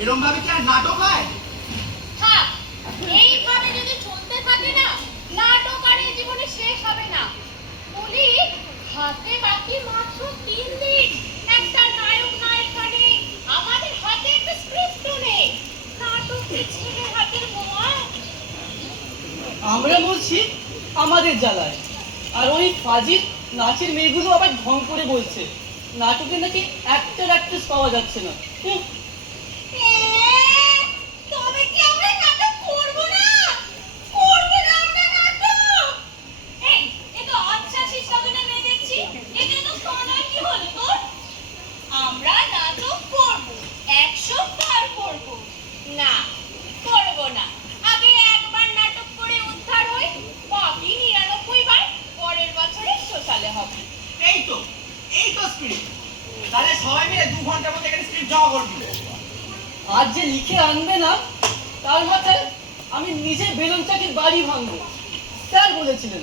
এরকম ভাবে কি আর নাটক হয়? হ্যাঁ, এইভাবে যদি চলতে থাকে না, নাটক আর এই জীবনে শেষ হবে না। বলি, হাতে বাকি মাত্র 3 দিন। একটা নায়ক নায়িকা নেই, আমাদের হাতে একটা স্ক্রিপ্টও নেই। নাটক কি ছেলে হাতের মোয়া? আমরা বলছি আমাদের জ্বালায়, আর ওই ফাজিল নাচের মেয়েগুলো আবার ঢং করে বলছে নাটকে নাকি অ্যাক্ট্রেস পাওয়া যাচ্ছে না। তবে কি আমরা নাটক করবো না? করবো না আমরা নাটক? এই, এ তো আচ্ছা শিষ্টাচারে মেয়ে দেখছি। এতে তো শোনার কি হলো তোর? আমরা নাটক করবো, 100 বার করবো। না, করবো না। আগে একবার নাটক করে উদ্ধার হই, বাকি 99 বার পরের বছরে সোশ্যালে হবে। এই তো স্ক্রিপ্ট। তাহলে সবাই মিলে 2 ঘন্টার মধ্যে এখানে স্ক্রিপ্ট জমা করবি। আজ যে লিখে আনবে না তার মাথায় আমি নিজে বেলুন চাকির বাড়ি ভাঙবো। স্যার বলেছিলেন